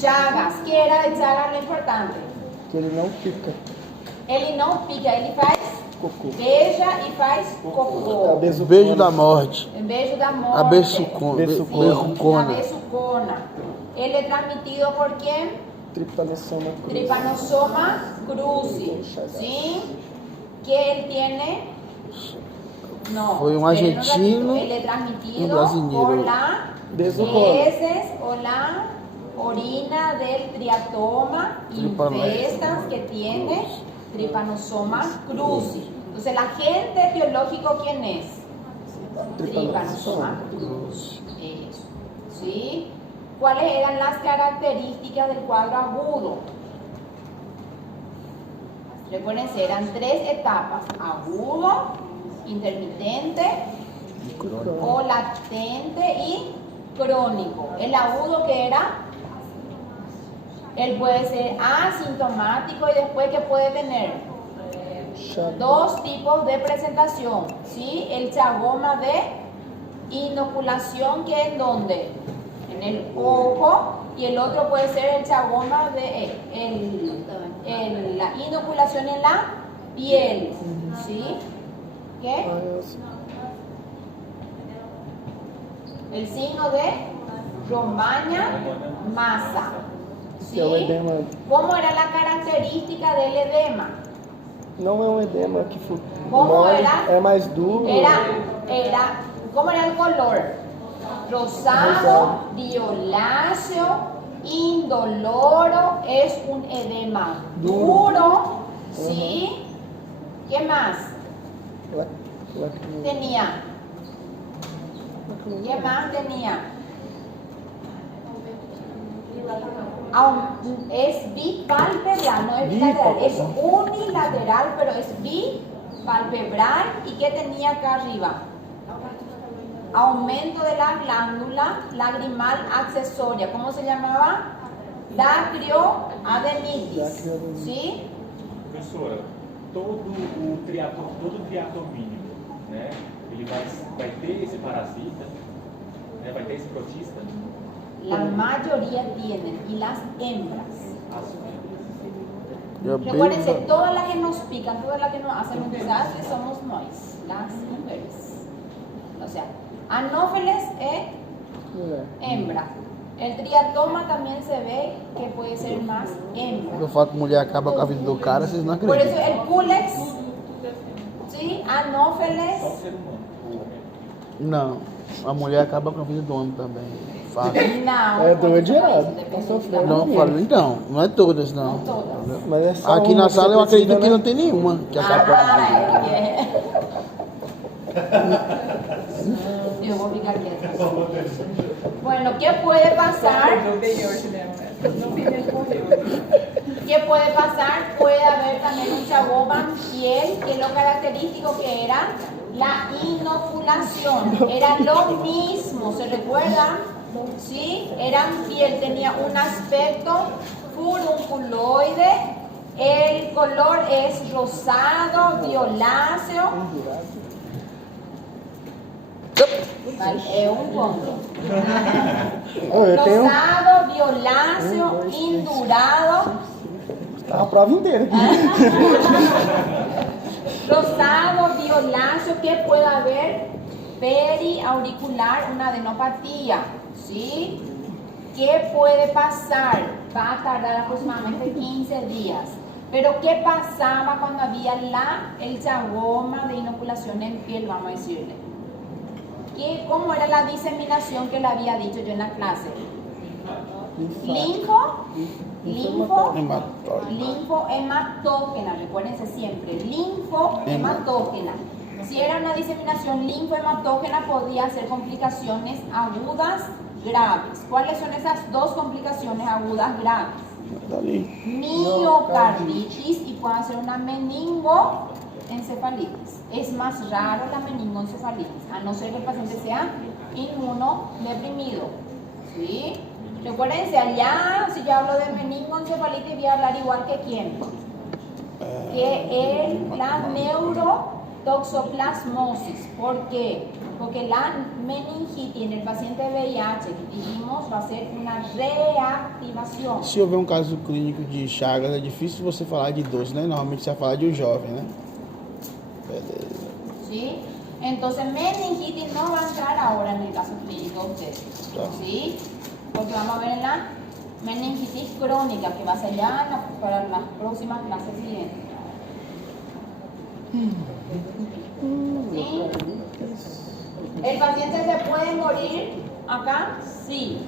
Chagas. Que era de Chagas lo importante? Que ele não pica. Ele não pica, ele faz Cocô. beija e faz cocô. Beijo da morte. Beijo da morte. A besucona. A besucona. Ele é transmitido por quem? Trypanosoma cruzi. Trypanosoma cruzi. ¿Sí? Que él tiene. No. Foi um argentino Él es transmitido brasileiro. por la Desocolo. heces o la orina del triatoma infestas que tiene Trypanosoma cruzi. Entonces, el agente biológico, ¿quién es? Trypanosoma cruzi. Eso. ¿Sí? ¿Cuáles eran las características del cuadro agudo? Recuérdense, eran 3 etapas: agudo, intermitente o latente y crónico. El agudo, que era, él puede ser asintomático y después, ¿qué puede tener? 2 tipos de presentación, ¿sí? El chagoma de inoculación, que es ¿dónde? En el ojo, y el otro puede ser el chagoma de la inoculación en la piel, ¿sí? ¿Qué? El signo de Romaña masa, ¿sí? ¿Cómo era la característica del edema? Não é edema que ¿Cómo era? É mais duro. ¿Cómo era el color? Rosado, violáceo, indoloro, es un edema duro, ¿sí? ¿Qué más? Tenía. ¿Qué más tenía? Es bipalpebral, no es bilateral, es unilateral, pero es bipalpebral. ¿Y qué tenía acá arriba? Aumento de la glándula lagrimal accesoria. ¿Cómo se llamaba? Dacrioadenitis. ¿Sí? Professora, todo triatomínio, né? Ele vai ter esse parasita, né? Vai ter esse protista? La mayoría tienen, y las hembras. Recuérdense, todas las que nos pican, todas las que nos hacen un desastre somos nós, las mujeres. O sea, anófeles es hembra. El triatoma también se ve que puede ser más hembra. Eu falo que mulher acaba com a vida do cara, vocês não Por acreditam. eso el culex, ¿sí? Anófeles. Não, a mulher acaba com a vida do homem também. Fácil. Não. É do odiado. Não, falo, então, não é todas, não. Não todas. Mas é só Aqui uma na que sala você eu acredito precisa, que né? não tem nenhuma que acaba com a vida. Yo voy a ficar quieta. Bueno, ¿qué puede pasar? ¿Qué puede pasar? Puede haber también un chagoma en piel, que lo característico que era la inoculación. Era lo mismo, ¿se recuerdan? ¿Sí? Era piel, tenía un aspecto furunculoide. El color es rosado, violáceo. Es un fondo. Rosado, violáceo, indurado. A prova inteira. Rosado, violáceo, que puede haber periauricular, una adenopatía, ¿sí? ¿Qué puede pasar? Va a tardar aproximadamente 15 días. Pero ¿qué pasaba cuando había el chagoma de inoculación en piel, vamos a decirle? ¿Cómo era la diseminación que le había dicho yo en la clase? Linfohematógena, recuérdense siempre, linfohematógena. Si era una diseminación linfohematógena, podía hacer complicaciones agudas graves. ¿Cuáles son esas 2 complicaciones agudas graves? Miocarditis, y puede hacer una meningoencefalitis. Es más raro la meningoencefalitis, a no ser que el paciente sea inmunodeprimido. ¿Sí? Recuérdense, allá, si yo hablo de meningoencefalitis, voy a hablar igual que quién. Que la toxoplasmosis. ¿Por qué? Porque la meningitis en el paciente VIH que dijimos va a ser una reactivación. Se houver um caso clínico de Chagas, é difícil você falar de idoso, né? Normalmente você vai falar de um jovem, né? Beleza. ¿Sí? Entonces meningitis no va a entrar ahora en el caso clínico de ustedes. Claro. ¿Sí? Porque vamos a ver en la meningitis crónica que va a ser ya para las próximas clases siguientes. ¿Sí? ¿El paciente se puede morir acá? Sí.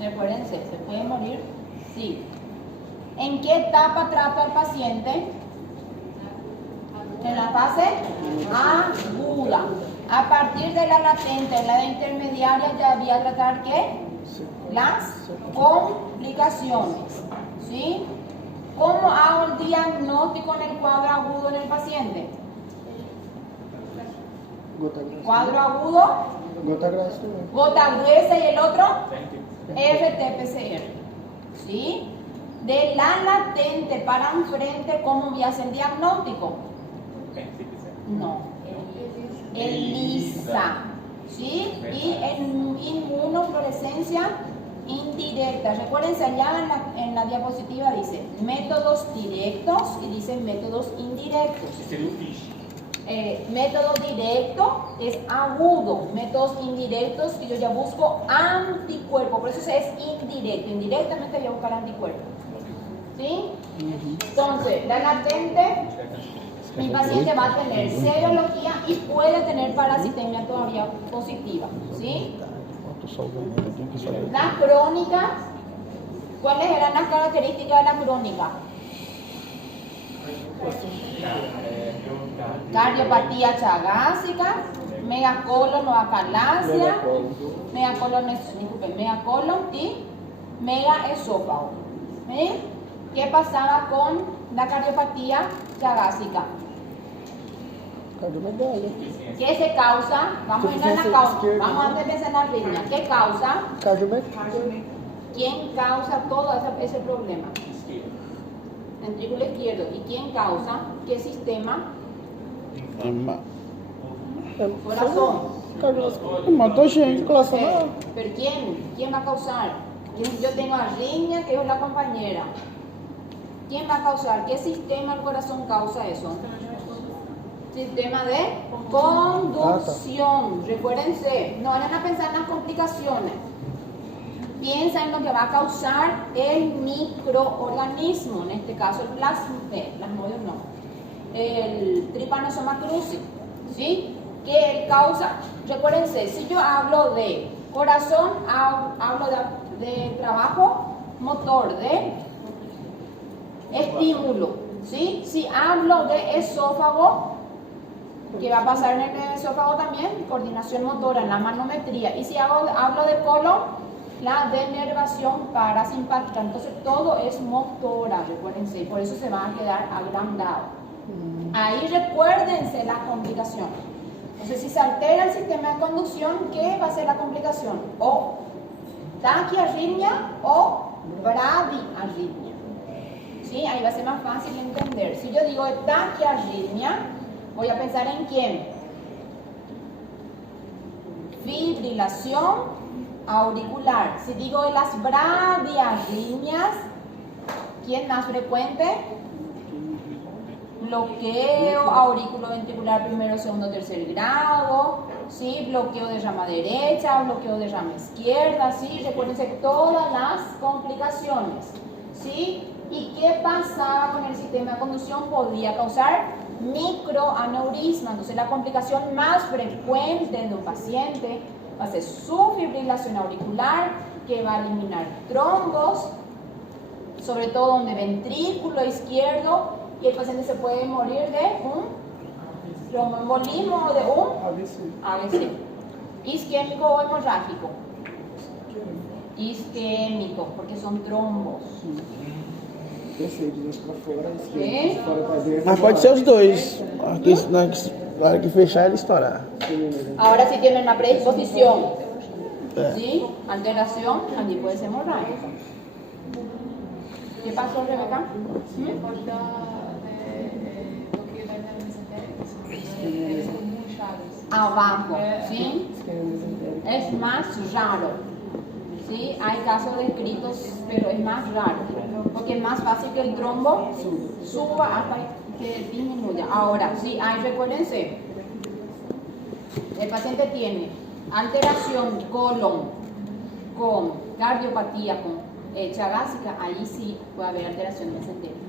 Recuérdense, ¿se puede morir? Sí. ¿En qué etapa trata el paciente? En la fase aguda. A partir de la latente, en la de intermediaria, ya voy a tratar ¿qué? Las complicaciones. ¿Sí? ¿Cómo hago el diagnóstico en el cuadro agudo en el paciente? Gota grossa. Cuadro agudo, Gota grossa também. gota gruesa y el otro RT-PCR. ¿Sí? De la latente para enfrente, ¿cómo voy a hacer el diagnóstico? No. ELISA. ¿Sí? Y en inmunofluorescencia indirecta. Recuérdense, allá en la diapositiva dice métodos directos y dice métodos indirectos. Seria o FISH. Método directo es agudo, métodos indirectos que yo ya busco anticuerpo, por eso es indirecto, indirectamente voy a buscar anticuerpo. ¿Sí? Entonces, la latente, mi paciente va a tener serología y puede tener parasitemia todavía positiva. ¿Sí? Tô salvando, eu tenho que salvar. La crónica, ¿cuáles eran las características de la crónica? Cardiopatía chagásica, megacolon o acalasia, megacolon y megaesófago. ¿Sí? ¿Qué pasaba con la cardiopatía chagásica? Cardiomegalia. ¿Qué se causa? Vamos a ir a la causa. Vamos antes de empezar la arritmia. ¿Qué causa? Cardiomegalia. ¿Quién causa todo ese problema? Ventrículo izquierdo. ¿Y quién causa? ¿Qué sistema? Corazón. Matou gente. Circulação. ¿Pero quién? ¿Quién va a causar? Yo tengo arritmia, que es la compañera. ¿Quién va a causar? ¿Qué sistema del corazón causa eso? Sistema de conducción. Recuérdense, no van a pensar en las complicaciones. Piensa en lo que va a causar el microorganismo, en este caso el plasmodium no, el Trypanosoma cruzi, ¿sí? Que causa, recuérdense, si yo hablo de corazón, hablo de trabajo motor, de estímulo, ¿sí? Si hablo de esófago, ¿qué va a pasar en el esófago también? Coordinación motora, en la manometría. Y si hablo de colon, la denervación parasimpática. Entonces todo es motora, recuérdense, y por eso se van a quedar agrandados. Ahí recuérdense la complicación. Entonces si se altera el sistema de conducción, ¿qué va a ser la complicación? O taquiarritmia o bradiarritmia. ¿Sí? Ahí va a ser más fácil entender. Si yo digo taquiarritmia, voy a pensar en quién. Fibrilación auricular. Si digo de las bradiarritmias, ¿quién más frecuente? Bloqueo auriculoventricular primero, segundo, tercer grado, ¿sí? Bloqueo de rama derecha, bloqueo de rama izquierda, ¿sí? Recuérdense todas las complicaciones, ¿sí? ¿Y qué pasaba con el sistema de conducción? Podía causar microaneurisma. Entonces la complicación más frecuente de un paciente va a ser su fibrilación auricular, que va a eliminar trombos, sobre todo donde ventrículo izquierdo, y el paciente se puede morir de un tromboembolismo o de un AVC. Isquémico o hemorrágico. Isquémico, porque son trombos. Pensei, de dentro pra fora, ¿Qué? de fora pra dentro. Mas pode ser os dois. Na hora que fechar, ele estourar. Ahora si tienen una predisposición, É. ¿sí? Alteración, allí puede ser hemorrágico. ¿Qué pasó, Rebeca? ¿Mm? abajo, ¿sí? Es más raro, ¿sí? Hay casos descritos, pero es más raro, porque es más fácil que el trombo suba hasta que disminuya. Ahora, sí, recuérdense, el paciente tiene alteración colon con cardiopatía, con chagásica, ahí sí puede haber alteración mesentérica.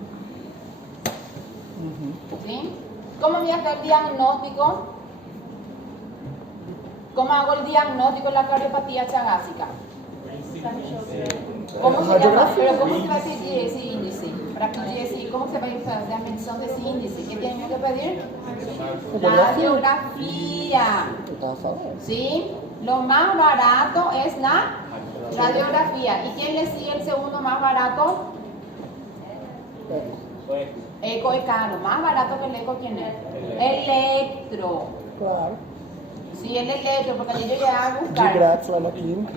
¿Sí? ¿Cómo voy a hacer el diagnóstico? ¿Cómo hago el diagnóstico de la cardiopatía chagásica? ¿Cómo se llama? Pero ¿cómo se va a pedir ese índice? Para pedir ¿cómo se va a hacer la medición de ese índice? ¿Qué tenemos que pedir? Radiografía. ¿Sí? Lo más barato es la radiografía. ¿Y quién le sigue el segundo más barato? Eco es caro. Más barato que el eco, ¿quién es? Electro. Claro. Sí, el electro, porque yo llegué a De buscar. grátis lá na clínica.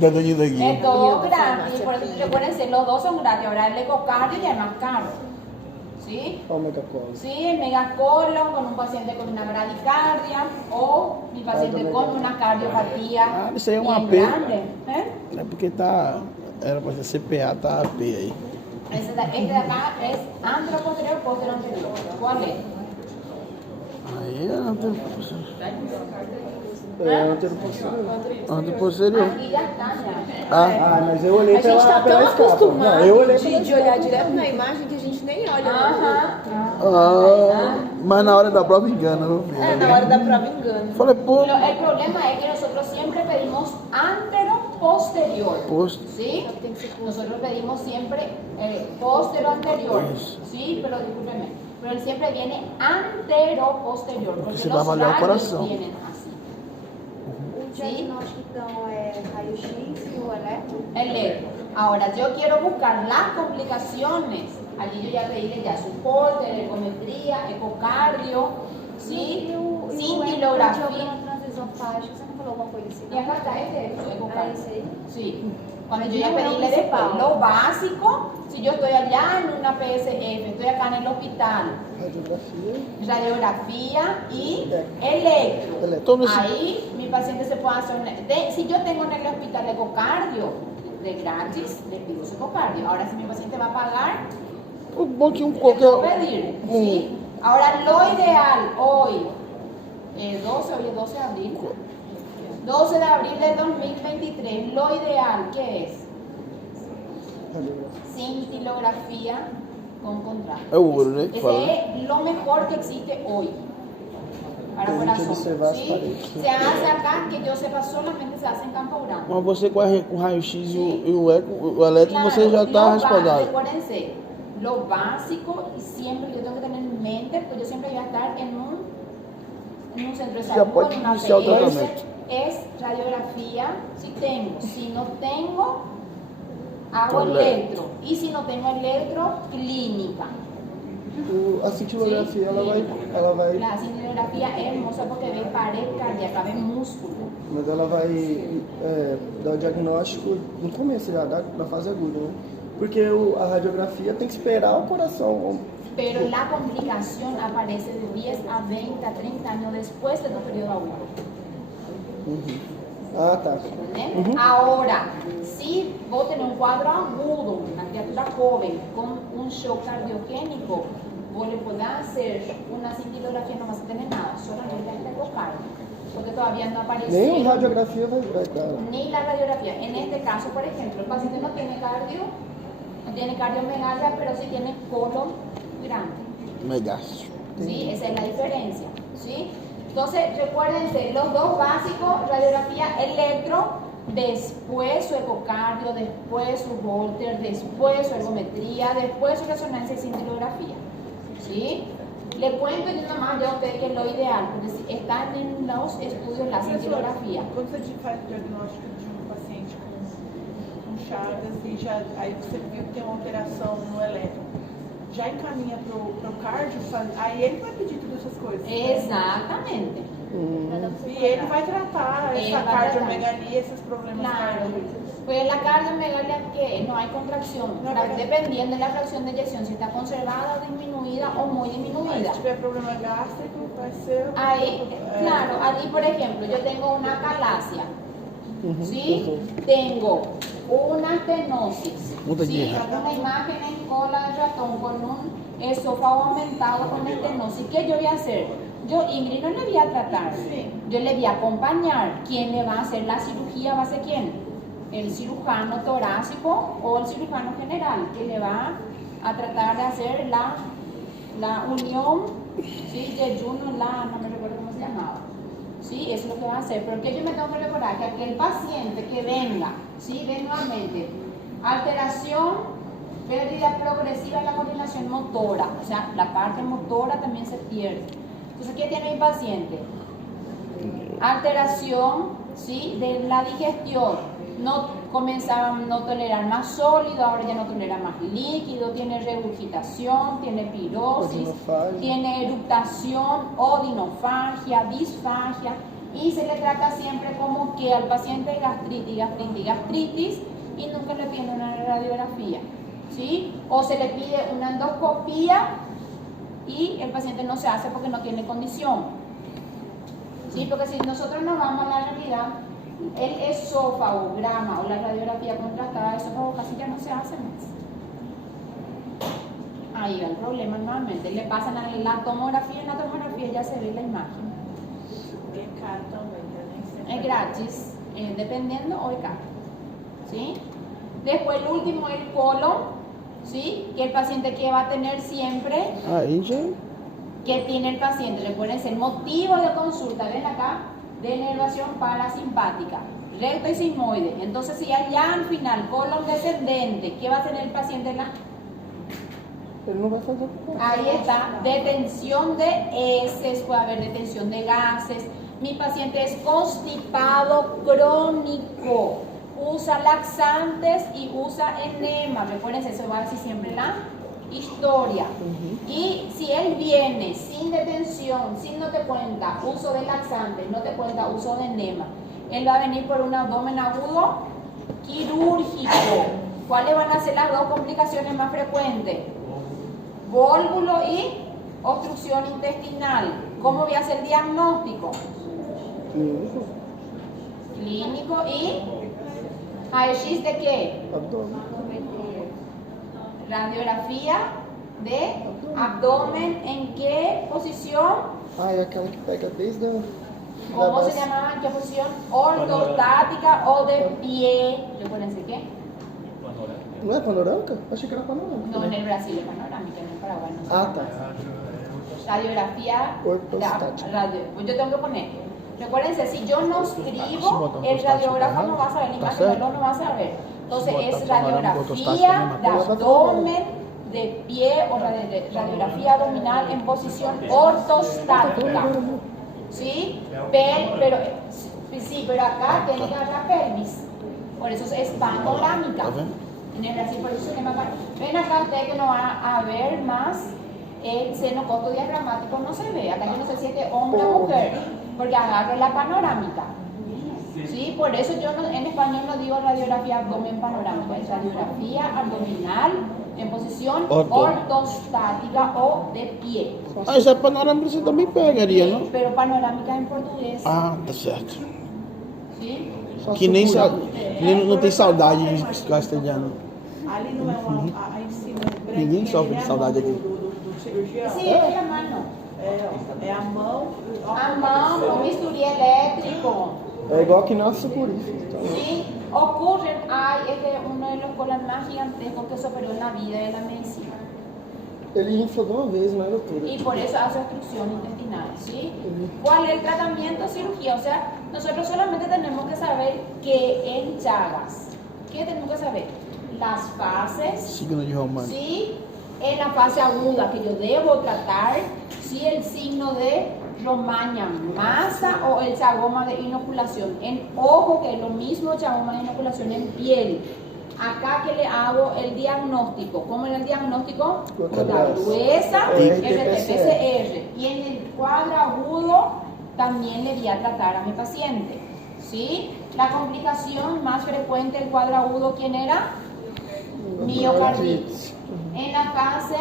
Dando de aquí. Es todo gratis, por eso recuérdense, los dos son gratis. Ahora el ecocardio ya es más caro. ¿Sí? Olha o megacolo. Sí, el megacolon con un paciente con una bradicardia o mi paciente con una cardiopatía. Ah, isso aí é um bien AP. grande. É porque tá. Era pra ser CPA, tá AP aí. Este de acá es anteroposterior, posterior anterior. ¿Cuál es? Aí é anteposterior. Aquí ya está, ya. Ah, mas eu olhei A gente tá pela tão escapa. acostumado Não, eu olhei de olhar direto na imagem que a gente nem olha. Ajá. Ah, mas na hora da prova engana, viu, filho? É, na hora da prova engano. Falei, pô, El problema es que nosotros siempre pedimos antero-posterior. posto. ¿Sí? Nosotros pedimos siempre posterior-anterior. ¿Sí? Pero discúlpeme. Pero él siempre viene antero-posterior. Porque se los va a avaliar el radios corazón. vienen así. O diagnóstico, então, é raio-x e o eletro? Electro. Ahora, yo quiero buscar las complicaciones. Allí yo ya pedí ya su Holter, ecometría, ecocardio, ¿sí? Cintilografía. Transesofágico, você não falou alguma coisa assim? Y acá está este su Ah, ecocardio. esse aí? Sí. Cuando yo ya pedí después lo básico, si yo estoy allá en una PSF, estoy acá en el hospital, radiografia. radiografía y electro. Todo esse- Ahí mi paciente se puede hacer, si yo tengo en el hospital ecocardio de gratis, le pido su ecocardio. Ahora si mi paciente va a pagar, O bom que um le puedo qualquer. pedir. ¿Sí? Ahora lo ideal hoy, 12, hoy es 12 de abril, 12 de abril del 2023, lo ideal, ¿qué es? Cintilografía con contraste. É o ouro, né? Que fala. Ese es lo mejor que existe hoy para Tem que corazón. observar as ¿Sí? paredes. Se hace acá, que yo sepa, solamente se hace en Campo Grande. Mas você com raio-x e o elétrico, Claro, você já está lo respaldado. Recuérdense, lo básico y siempre yo tengo que tener en mente, porque yo siempre voy a estar en un centro de Ya salud, puede en una iniciar el PS, tratamiento. es radiografía, si tengo. Si no tengo, hago Con electro. Y si no tengo electro, clínica. A cintilografia, ela vai, La cintilografía es hermosa porque ve pared cardíaca, ve músculo. mas ela vai dar o diagnóstico no começo já, na fase aguda, né? Porque a radiografia tem que esperar o coração. Pero la complicación aparece de 10 a 20 a 30 años después del periodo agudo. Ah, tá. ¿Entendés? Ahora, si vos tenés un cuadro agudo, una criatura joven con un shock cardiogénico, vos le podés hacer una cintilografía, no vas a tener nada, solamente el ecocardio, porque todavía no apareció. Nem a radiografia vai dar. Ni la radiografía. En este caso, por ejemplo, el paciente no tiene cardiomegalia, pero sí tiene colon grande. Megácio. ¿Sí? Esa es la diferencia. ¿Sí? Entonces, recuérdense, los dos básicos, radiografía, electro, después su ecocardio, después su Holter, después su ergometría, después su resonancia y cintilografía. ¿Sí? Le cuento yo nomás ya a ustedes que es lo ideal, porque si están en los estudios la cintilografía. Quando você faz o diagnóstico de um paciente com Chagas e já, aí você viu que tem uma alteração no elétrico, já encaminha para o cardio, aí ele vai pedir todas essas coisas. Exactamente. E ele vai tratar Ele essa vai tratar. cardiomegalia, esses problemas Claro. cardíacos. Pues la cardiomegalia que no hay contracción, dependiendo de la fracción de eyección, si está conservada, disminuida o muy Aí, disminuida. se tiver problema gástrico, vai ser. Ahí, claro, ahí por ejemplo, yo tengo una calasia, ¿sí? Tengo una estenosis, Mucha ¿sí? vieja. Una imagen en cola de ratón con un esófago aumentado con estenosis. ¿Qué yo voy a hacer? Yo, Ingrid, no le voy a tratar, yo le voy a acompañar. ¿Quién le va a hacer la cirugía? ¿Va a ser quién? El cirujano torácico o el cirujano general, que le va a tratar de hacer la unión, ¿sí? Yeyuno, no me recuerdo cómo se llamaba. ¿Sí? Eso es lo que va a hacer. Pero que yo me tengo que recordar que aquel paciente que venga, ¿sí? Ve nuevamente, alteración, pérdida progresiva en la coordinación motora, o sea, la parte motora también se pierde. Entonces, ¿qué tiene mi paciente? Alteración, ¿sí? De la digestión. No comenzaba a no tolerar más sólido, ahora ya no tolera más líquido, tiene regurgitación, tiene pirosis, Odinofagia. tiene eructación, odinofagia, disfagia, y se le trata siempre como que al paciente gastritis, y nunca le piden una radiografía, ¿sí? O se le pide una endoscopía y el paciente no se hace porque no tiene condición, ¿sí? Porque si nosotros nos vamos a la realidad, el esófagograma o la radiografía contrastada de esófago casi ya no se hace más. Ahí va el problema nuevamente. Le pasan a la tomografía, en la tomografía ya se ve la imagen. É caro também, eu nem sei. Es gratis, dependiendo o caro. ¿Sí? Después el último, el colon, ¿sí? Que el paciente que va a tener siempre, Aí já. que tiene el paciente, recuerden, el motivo de consulta, ven acá, de inervación parasimpática, recto y sigmoide. Entonces, si allá al final, colon descendente, ¿qué va a tener el paciente en la? Ele não vai fazer. Ahí está, detención de heces, puede haber detención de gases. Mi paciente es constipado crónico, usa laxantes y usa enema. Recuerden, eso va así siempre la historia. Y si él viene sin detención, sin no te cuenta uso de laxantes, no te cuenta uso de enema, él va a venir por un abdomen agudo quirúrgico. ¿Cuáles van a ser las dos complicaciones más frecuentes? Vólvulo y obstrucción intestinal. ¿Cómo voy a hacer el diagnóstico? Clínico y raio-x de qué? Abdômen. Radiografía de abdomen. ¿En qué posición? Ah, é aquela que pega desde a. ¿Cómo da se llamaba? ¿En qué posición? Ortostática o de pie. Recuérdense qué. Não é panorâmica? Achei que era panorâmica. No, en el Brasil es panorámica, en el Paraguay no sé. Ah, tá. Radiografía. Ortostática. Pues yo tengo que poner. Recuérdense, si yo no escribo, el radiógrafo no va a saber, la imagen no va a saber. Entonces es radiografía de abdomen, de pie o radiografía abdominal en posición ortostática. ¿Sí? Pero acá tiene que haber la pelvis. Por eso es panorámica. En el Brasil, por eso se llama panorámica. Ven acá usted que no va a ver más el seno costo diafragmático, no se ve. Acá yo no sé si es de hombre o mujer, porque agarro la panorámica. ¿Sí? Por eso yo en español no digo radiografía abdomen panorámica, es radiografía abdominal en posición ortostática o de pie. Ah, essa panorâmica você também pegaria, não? Pero panorámica en portugués. Ah, tá certo. ¿Sí? Só Que nem, supurar. não tem saudade de castelhano. Ali não é uma. Aí em cima, branquinha, Ninguém sofre de né, a saudade mão aqui. do cirurgião. Sí, es la mano. É a mão. A mão, o bisturi eléctrico. É igual que nasce por isso. Então, ¿Sí? Ocurren, este es uno de los colas más gigantescos que se operó en la vida de la medicina. ele infla de uma vez, não é loucura. Y por eso hace obstrucción intestinal, ¿sí? ¿Cuál es el tratamiento? Cirugía. O sea, nosotros solamente tenemos que saber que en Chagas, ¿qué tenemos que saber? Las fases, Signo de Romano. ¿sí? En la fase aguda que yo debo tratar, ¿sí? El signo de Romaña masa o el chagoma de inoculación en ojo, que es lo mismo chagoma de inoculación en piel. Acá que le hago el diagnóstico. ¿Cómo es el diagnóstico? La gruesa, RT-PCR. Y en el cuadro agudo también le voy a tratar a mi paciente. ¿Sí? La complicación más frecuente del cuadro agudo, ¿quién era? Miocarditis. En la fase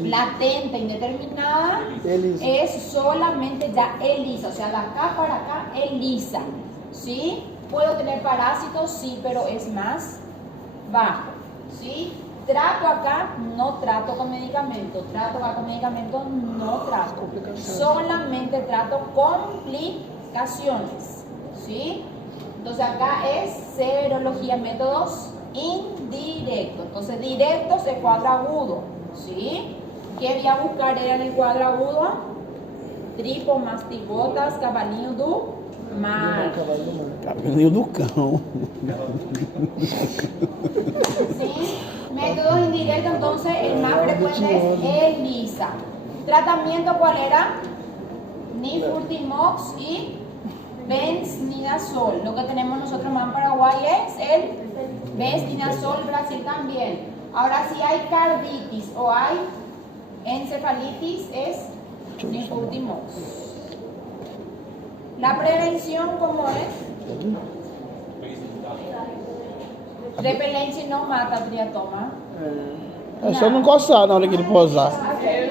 latente indeterminada Elisa. es solamente ya ELISA, o sea, de acá para acá ELISA, ¿sí? Puedo tener parásitos, sí, pero es más bajo, ¿sí? Trato acá, no trato con medicamentos, trato acá con medicamentos, no trato, solamente trato complicaciones, ¿sí? Entonces acá es serología, métodos indirectos. Entonces directos es cuadro agudo, ¿sí? ¿Qué voy a buscar era en el cuadro agudo? Tripomastigotas, cavalinho do mar. Cabelinho do cão. ¿Sí? Métodos indirectos, entonces el más frecuente es ELISA. ¿Tratamiento cuál era? Nifurtimox y benznidazol. Lo que tenemos nosotros más en Paraguay es el benznidazol, Brasil también. Ahora, si hay carditis o hay encefalitis, es nifurtimox. La prevención, ¿cómo es? Repelente não mata triatoma. É só não coçar na hora que ele posar.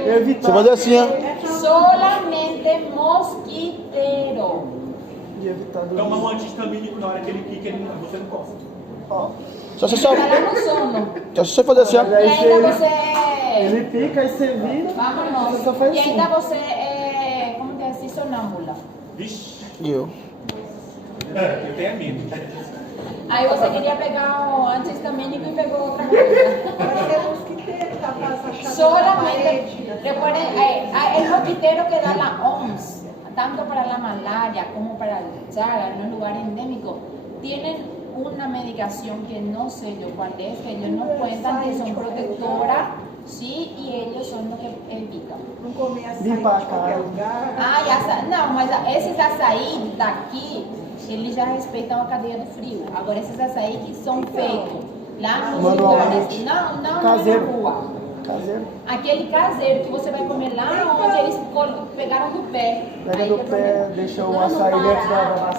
Evitar. Você fazer assim, ó. Solamente mosquiteiro. E evitar Toma um dormir. antihistamínico na hora que ele pica, você não coça. Ó, Só você Para no sono. só você fazer assim, ó. E ainda você. ele pica e você vira. Vámonos. Você só faz E assim. ainda você é. Como que é assim? Sonâmbula. Vixe, E eu. eu tenho medo. Aí você queria pegar o antihistamínico y pegó otra cosa. Pode ser mosquiteiro, tapar essa chave na Solamente, parede. recuerden, el mosquitero que da la OMS, tanto para la malaria como para el Chaga, en los lugares endémicos, tienen una medicación que no sé yo cuál es, que ellos nos cuentan que son protectoras, sí, y ellos son los que pican. Não comer açaí Limpar a de qualquer cara. lugar. Ah, e não, mas esses açaí daqui, eles já respeitam a cadeia do frio. Agora, esses açaí que são feitos lá nos Manualmente. lugares, não na Caseiro. rua. Caseiro. Aquele caseiro que você vai comer lá onde eles pegaram do pé. Pega Aí do que é pé, problema. deixa o Não, não açaí dentro para. da